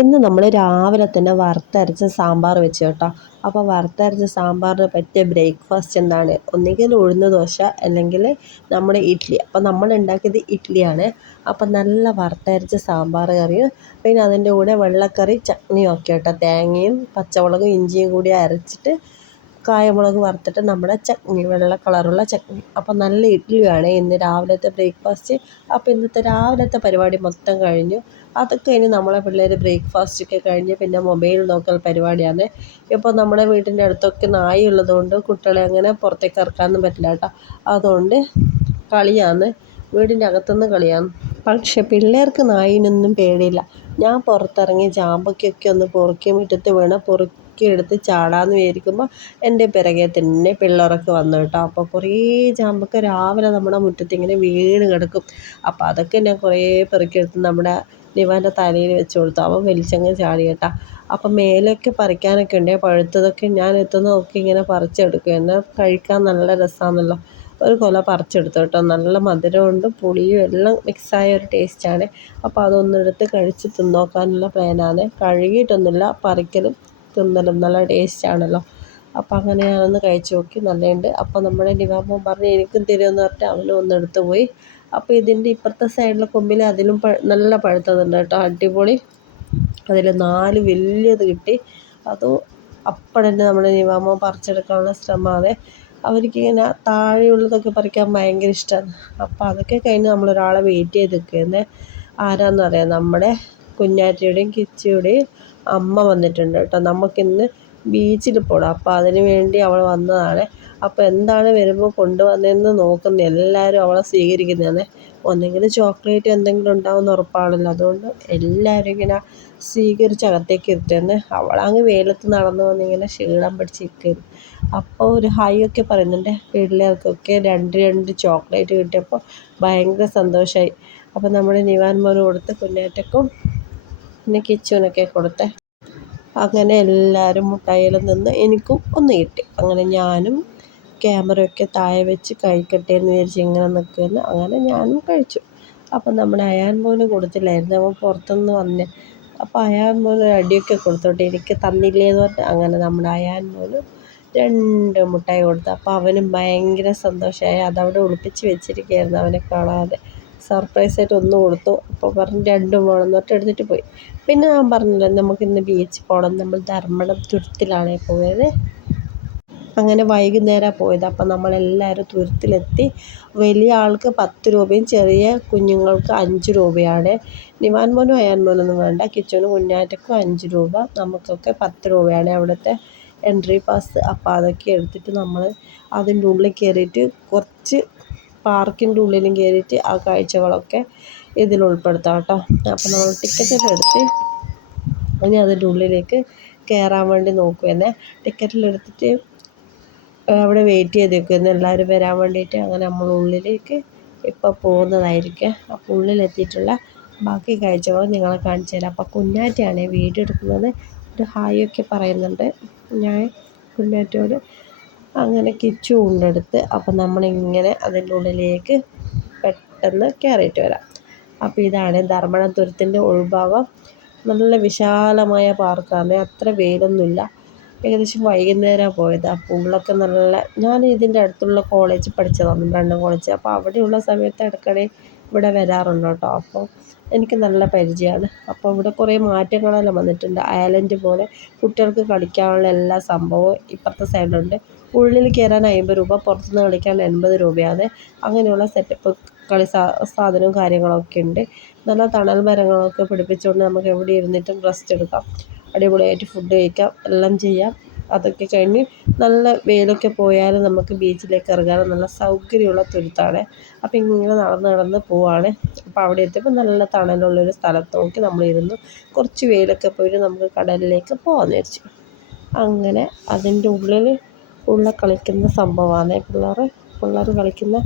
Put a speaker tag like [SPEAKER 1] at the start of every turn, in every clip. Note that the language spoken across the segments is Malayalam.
[SPEAKER 1] ഇന്ന് നമ്മൾ രാവിലെ തന്നെ വറുത്തരച്ച സാമ്പാർ വെച്ച് കേട്ടോ. അപ്പോൾ വറുത്തരച്ച സാമ്പാറിന് പറ്റിയ ബ്രേക്ക്ഫാസ്റ്റ് എന്താണ്? ഒന്നുകിൽ ഉഴുന്ന ദോശ അല്ലെങ്കിൽ നമ്മുടെ ഇഡ്ഡലി അപ്പോൾ നമ്മൾ ഉണ്ടാക്കിയത് ഇഡ്ഡലിയാണ് അപ്പോൾ നല്ല വറുത്തരച്ച സാമ്പാർ കറിയും പിന്നെ അതിന്റെ കൂടെ വെള്ളക്കറി ചട്നിയും ഒക്കെ കേട്ടോ. തേങ്ങയും പച്ചമുളകും ഇഞ്ചിയും കൂടി അരച്ചിട്ട് കായമുളക് വറുത്തിട്ട് നമ്മുടെ ചട്നി വെള്ള കളറുള്ള ചട്നി. അപ്പം നല്ല ഇഡ്ഡലി ഇഡ്ഡലിയാണ് ഇന്ന് രാവിലത്തെ ബ്രേക്ക്ഫാസ്റ്റ്. അപ്പം ഇന്നത്തെ രാവിലത്തെ പരിപാടി മൊത്തം കഴിഞ്ഞു. അതൊക്കെ ഇനി നമ്മളെ പിള്ളേർ ബ്രേക്ക്ഫാസ്റ്റൊക്കെ കഴിഞ്ഞ് പിന്നെ മൊബൈൽ നോക്കൽ പരിപാടിയാണ്. ഇപ്പോൾ നമ്മുടെ വീട്ടിന്റെ അടുത്തൊക്കെ നായ ഉള്ളതുകൊണ്ട് കുട്ടികളെ അങ്ങനെ പുറത്തേക്ക് ഇറക്കാനൊന്നും പറ്റില്ല കേട്ടോ. അതുകൊണ്ട് കളിയാണ്. വീടിന്റെ അകത്തുനിന്ന് കളിയാണ്. പക്ഷെ പിള്ളേർക്ക് നായിനൊന്നും പേടിയില്ല. ഞാൻ പുറത്തിറങ്ങി ജാമ്പയ്ക്കൊക്കെ ഒന്ന് പൊറുക്കി മുറ്റത്ത് വീണ പൊറുക്കി എടുത്ത് ചാടാമെന്ന് വിചാരിക്കുമ്പോൾ എന്റെ പിറകെ തന്നെ പിള്ളേരൊക്കെ വന്നു കേട്ടോ. അപ്പോൾ കുറേ ജാമ്പക്ക രാവിലെ നമ്മുടെ മുറ്റത്ത് ഇങ്ങനെ വീണ് കിടക്കും. അപ്പോൾ അതൊക്കെ ഞാൻ കുറേ പെറുക്കിയെടുത്ത് നമ്മുടെ നിവാന്റെ തലയിൽ വെച്ച് കൊടുത്തു. അവൻ വലിച്ചങ്ങ് ചാടി കേട്ടാ. അപ്പം മേലൊക്കെ പറിക്കാനൊക്കെ ഉണ്ട്. പഴുത്തതൊക്കെ ഞാൻ എത്തുന്ന നോക്കി ഇങ്ങനെ പറിച്ചെടുക്കും. എന്നാൽ കഴിക്കാൻ നല്ല രസമാണല്ലോ ഒരു കൊല പറിച്ചെടുത്തു കേട്ടോ. നല്ല മധുരമുണ്ട് പുളിയും എല്ലാം മിക്സായ ഒരു ടേസ്റ്റാണ്. അപ്പോൾ അതൊന്നെടുത്ത് കഴിച്ച് തിന്നോക്കാനുള്ള പ്ലാനാണ്. കഴുകിയിട്ടൊന്നുമില്ല പറിക്കലും തിന്നലും നല്ല ടേസ്റ്റാണല്ലോ. അപ്പോൾ അങ്ങനെ ഞാനൊന്ന് കഴിച്ച് നോക്കി. നല്ലതുണ്ട് അപ്പോൾ നമ്മുടെ നിവാമോൻ പറഞ്ഞ് എനിക്കും തരുമെന്ന് പറഞ്ഞിട്ട് അവനും ഒന്ന് എടുത്തു പോയി. അപ്പോൾ ഇതിന്റെ ഇപ്പുറത്തെ സൈഡിലെ കൊമ്പിൽ അതിലും നല്ല പഴുത്തതുണ്ട് കേട്ടോ. അടിപൊളി. അതിൽ നാല് വലിയത് കിട്ടി. അതും അപ്പടന്നെ നമ്മുടെ നിവാമോൻ പറിച്ചെടുക്കാനുള്ള ശ്രമമാണ്. അവർക്കിങ്ങനെ താഴെയുള്ളതൊക്കെ പറിക്കാൻ ഭയങ്കര ഇഷ്ടമാണ് അപ്പോൾ അതൊക്കെ കഴിഞ്ഞ് നമ്മളൊരാളെ വെയിറ്റ് ചെയ്ത് നിൽക്കുന്നത് ആരാന്നറിയാം? നമ്മുടെ കുഞ്ഞാറ്റയുടെയും കിച്ചിയുടെയും അമ്മ വന്നിട്ടുണ്ട് കേട്ടോ. നമുക്കിന്ന് ബീച്ചിൽ പോകണം അപ്പോൾ അതിന് വേണ്ടി അവൾ വന്നതാണ്. അപ്പോൾ എന്താണ് വരുമ്പോൾ കൊണ്ടുവന്നതെന്ന് നോക്കുന്ന. എല്ലാവരും അവളെ സ്വീകരിക്കുന്നതാണ്. ഒന്നെങ്കിലും ചോക്ലേറ്റ് എന്തെങ്കിലും ഉണ്ടാവുമെന്ന് ഉറപ്പാണല്ലോ. അതുകൊണ്ട് എല്ലാവരും ഇങ്ങനെ സ്വീകരിച്ച് അകത്തേക്ക് ഇരുത്തുന്നത് അവളങ്ങ് വെയിലത്ത് നടന്നു വന്നിങ്ങനെ ക്ഷീണം പിടിച്ചിരിക്കുന്നു. അപ്പോൾ ഒരു ഹൈ ഒക്കെ പറയുന്നുണ്ട്. പിള്ളേർക്കൊക്കെ രണ്ട് രണ്ട് ചോക്ലേറ്റ് കിട്ടിയപ്പോൾ ഭയങ്കര സന്തോഷമായി അപ്പോൾ നമ്മുടെ നിവാൻ മോന് കൊടുത്ത് കുഞ്ഞാറ്റക്കും പിന്നെ കിച്ചുവിനൊക്കെ കൊടുത്തേ. അങ്ങനെ എല്ലാവരും മുട്ടായിൽ നിന്ന് എനിക്കും ഒന്ന് കിട്ടി. അങ്ങനെ ഞാനും ക്യാമറയൊക്കെ താഴെ വെച്ച് കഴിക്കട്ടെ എന്ന് വിചാരിച്ച് ഇങ്ങനെ നിൽക്കുന്നു അങ്ങനെ ഞാനും കഴിച്ചു. അപ്പം നമ്മുടെ അയാൻ മോന് കൊടുത്തില്ലായിരുന്നു. അവൻ പുറത്തുനിന്ന് വന്നേ അപ്പോൾ അയാൻ മോന് അടിയൊക്കെ കൊടുത്തോട്ടെ എനിക്ക് തന്നില്ലേ എന്ന് അങ്ങനെ നമ്മുടെ അയാൻ മോന് രണ്ട് മുട്ടായി കൊടുത്തു. അപ്പോൾ അവനും ഭയങ്കര സന്തോഷമായി. അതവിടെ ഒളിപ്പിച്ച് വെച്ചിരിക്കുകയായിരുന്നു അവനെ കാണാതെ. സർപ്രൈസായിട്ട് ഒന്ന് കൊടുത്തു. അപ്പോൾ പറഞ്ഞു രണ്ടും വേണം പറഞ്ഞിട്ട് എടുത്തിട്ട് പോയി. പിന്നെ ഞാൻ പറഞ്ഞില്ലേ നമുക്ക് ഇന്ന് ബീച്ചിൽ പോകണം നമ്മൾ ധർമ്മടം തുരുത്തിലാണ് പോയത്. അങ്ങനെ വൈകുന്നേരമാണ് പോയത്. അപ്പം നമ്മളെല്ലാവരും തുരുത്തിലെത്തി. വലിയ ആൾക്ക് പത്ത് രൂപയും ചെറിയ കുഞ്ഞുങ്ങൾക്ക് അഞ്ച് രൂപയാണ്. നിവാൻ മോനും അയാൻ മോനൊന്നും വേണ്ട. കിച്ചനും കുഞ്ഞാറ്റക്കും അഞ്ച് രൂപ. നമുക്കൊക്കെ പത്ത് രൂപയാണ് അവിടുത്തെ എൻട്രി പാസ് അപ്പോൾ അതൊക്കെ എടുത്തിട്ട് നമ്മൾ അതിന്റെ ഉള്ളിൽ കയറിയിട്ട് കുറച്ച് പാർക്കിന്റെ ഉള്ളിലും കയറിയിട്ട് ആ കാഴ്ചകളൊക്കെ ഇതിൽ ഉൾപ്പെടുത്താം കേട്ടോ. അപ്പോൾ നമ്മൾ ടിക്കറ്റൊക്കെ എടുത്ത് ഇനി അതിന്റെ ഉള്ളിലേക്ക് കയറാൻ വേണ്ടി നോക്കുമെന്നേ ടിക്കറ്റിൽ എടുത്തിട്ട് അവിടെ വെയിറ്റ് ചെയ്ത് നിൽക്കുന്നു എല്ലാവരും വരാൻ വേണ്ടിയിട്ട് അങ്ങനെ നമ്മൾ ഉള്ളിലേക്ക് ഇപ്പോൾ പോകുന്നതായിരിക്കും. അപ്പോൾ ഉള്ളിലെത്തിയിട്ടുള്ള ബാക്കി കാഴ്ചകൾ നിങ്ങളെ കാണിച്ചു തരാം. അപ്പോൾ കുഞ്ഞാറ്റയാണ് വീഡിയോ എടുക്കുന്നത്. ഒരു ഹായ് ഒക്കെ പറയുന്നുണ്ട്. ഞാൻ കുഞ്ഞാറ്റയോട് അങ്ങനെ കിച്ചു ഉണ്ടെടുത്ത് അപ്പം നമ്മളിങ്ങനെ അതിന്റെ ഉള്ളിലേക്ക് പെട്ടെന്ന് കയറിയിട്ട് വരാം. അപ്പോൾ ഇതാണ് ധർമ്മടത്തുരത്തിന്റെ ഉൾഭാഗം. നല്ല വിശാലമായ പാർക്കാണ്. അത്ര വെയിലൊന്നുമില്ല. ഏകദേശം വൈകുന്നേരമാണ് പോയത്. ആ പൂളൊക്കെ നല്ല ഞാൻ ഇതിന്റെ അടുത്തുള്ള കോളേജിൽ പഠിച്ചതാണ്. ബ്രണ്ണൻ കോളേജ് അപ്പോൾ അവിടെയുള്ള സമയത്ത് ഇടയ്ക്കിടെ ഇവിടെ വരാറുണ്ട് കേട്ടോ. അപ്പോൾ എനിക്ക് നല്ല പരിചയമാണ്. അപ്പോൾ ഇവിടെ കുറേ മാറ്റങ്ങളെല്ലാം വന്നിട്ടുണ്ട്. ഐലൻഡ് പോലെ കുട്ടികൾക്ക് കളിക്കാനുള്ള എല്ലാ സംഭവവും ഇപ്പുറത്തെ സൈഡിലുണ്ട്. ഉള്ളിൽ കയറാൻ അമ്പത് രൂപ പുറത്തുനിന്ന് കളിക്കാൻ എൺപത് രൂപയാണ്. അങ്ങനെയുള്ള സെറ്റപ്പ് കളി സാ സാധനവും കാര്യങ്ങളൊക്കെ ഉണ്ട്. നല്ല തണൽ മരങ്ങളൊക്കെ പിടിപ്പിച്ചുകൊണ്ട് നമുക്ക് എവിടെ ഇരുന്നിട്ടും റെസ്റ്റ് എടുക്കാം. അടിപൊളിയായിട്ട് ഫുഡ് കഴിക്കാം. എല്ലാം ചെയ്യാം. അതൊക്കെ കഴിഞ്ഞ് നല്ല വെയിലൊക്കെ പോയാൽ നമുക്ക് ബീച്ചിലേക്ക് ഇറങ്ങാൻ നല്ല സൗകര്യമുള്ള തുരുത്താണ് അപ്പോൾ ഇങ്ങനെ നടന്ന് നടന്ന് പോവാണ്. അപ്പോൾ അവിടെ എത്തിയപ്പോൾ നല്ല തണലുള്ളൊരു സ്ഥലത്ത് നോക്കി നമ്മളിരുന്നു. കുറച്ച് വെയിലൊക്കെ പോയിട്ട് നമുക്ക് കടലിലേക്ക് പോകാമെന്ന് വിചാരിച്ചു. അങ്ങനെ അതിന്റെ ഉള്ളിൽ ഉള്ള കളിക്കുന്ന സംഭവമാണ് പിള്ളേർ പിള്ളേർ കളിക്കുന്ന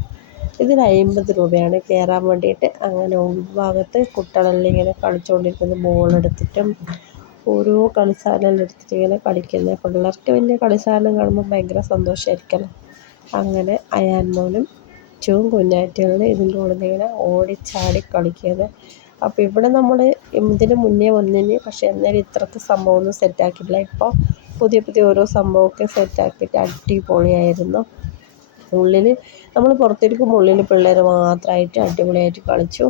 [SPEAKER 1] ഇതിന് അമ്പത് രൂപയാണ് കയറാൻ വേണ്ടിയിട്ട്. അങ്ങനെ ഉൾഭാഗത്ത് കുട്ടികളെല്ലാം ഇങ്ങനെ കളിച്ചുകൊണ്ടിരിക്കുന്നു ബോളെടുത്തിട്ടും ഓരോ കളിസാധനം എടുത്തിട്ട് ഇങ്ങനെ കളിക്കുന്നത് പിള്ളേർക്ക് വലിയ കളിസാധനം കാണുമ്പോൾ ഭയങ്കര സന്തോഷമായിരിക്കുമല്ലോ അങ്ങനെ അയാൻ മോനും ചുവും കുഞ്ഞാറ്റുകളും ഇതിന്റെ കൂടെ ഇങ്ങനെ ഓടിച്ചാടി കളിക്കുന്നത്. അപ്പോൾ ഇവിടെ നമ്മൾ ഇതിന് മുന്നേ വന്നിന് പക്ഷേ എന്നാലും ഇത്രയ്ക്ക് സംഭവമൊന്നും സെറ്റാക്കിയിട്ടില്ല ഇപ്പോൾ പുതിയ പുതിയ ഓരോ സംഭവമൊക്കെ സെറ്റാക്കിയിട്ട് അടിപൊളിയായിരുന്നു. ഉള്ളിൽ നമ്മൾ പുറത്തിരിക്കുമ്പോൾ ഉള്ളിൽ പിള്ളേർ മാത്രമായിട്ട് അടിപൊളിയായിട്ട് കളിച്ചു.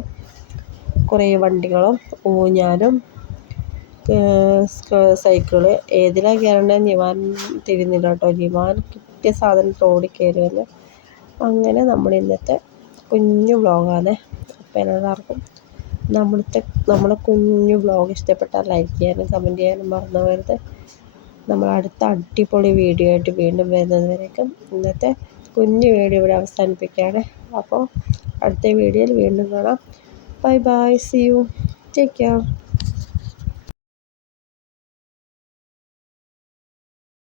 [SPEAKER 1] കുറേ വണ്ടികളും ഊഞ്ഞാലും സൈക്കിൾ. ഏതിലാണ് കയറേണ്ടതെന്ന് നിവാൻ തിരിയുന്നില്ല കേട്ടോ. നിവാൻ കിട്ടിയ സാധനം ഓടി കയറുമെന്ന് അങ്ങനെ നമ്മുടെ ഇന്നത്തെ കുഞ്ഞു വ്ളോഗാണ്. അപ്പോൾ എല്ലാവർക്കും നമ്മളുടെ നമ്മളെ കുഞ്ഞു വ്ളോഗ് ഇഷ്ടപ്പെട്ടാൽ ലൈക്ക് ചെയ്യാനും കമന്റ് ചെയ്യാനും മറന്നു നമ്മൾ അടുത്ത അടിപൊളി വീഡിയോ ആയിട്ട് വീണ്ടും വരുന്നത് വരേക്കും ഇന്നത്തെ കുഞ്ഞു വീഡിയോ ഇവിടെ അവസാനിപ്പിക്കുകയാണ്. അപ്പോൾ അടുത്ത വീഡിയോയിൽ വീണ്ടും കാണാം. Bye bye see you take care